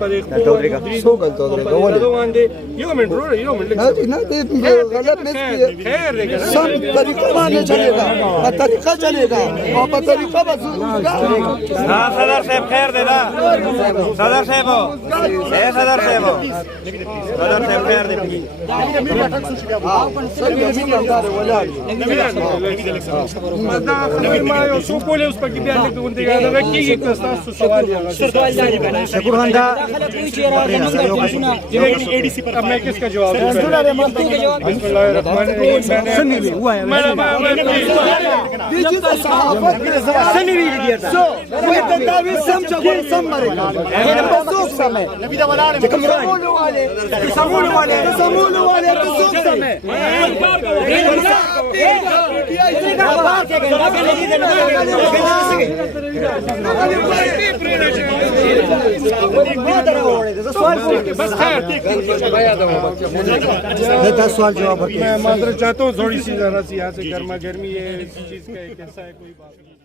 पर سوق باندې یو منټ ورو یو منټ نه غلط مس سم طریقہ باندې چلےگا طریقہ چلےگا اور په طریقہ بس صدر صاحب خیر دی دا صدر صاحب اے صدر صاحب خیر دی دا ما یو څو کولې اوس پکې بیا لیکو غونډه دا کیږي که تاسو سوال یې شکر خندا एडी सी पर मैं किसका जवाब दूं बिस्मिल्लाह रहमान रहीम सनी भी हुआ है This is a sahabat Sunny भी दिया था so with the David समझो सम मरेगा ये बसुक समय नबी दा वलाल समूल वाले तो सुख समय सवाल जवाब मैं माजरत चाहता हूँ थोड़ी सी जरा सी यहाँ से गर्मा गर्मी है इस चीज़ का कैसा है कोई बात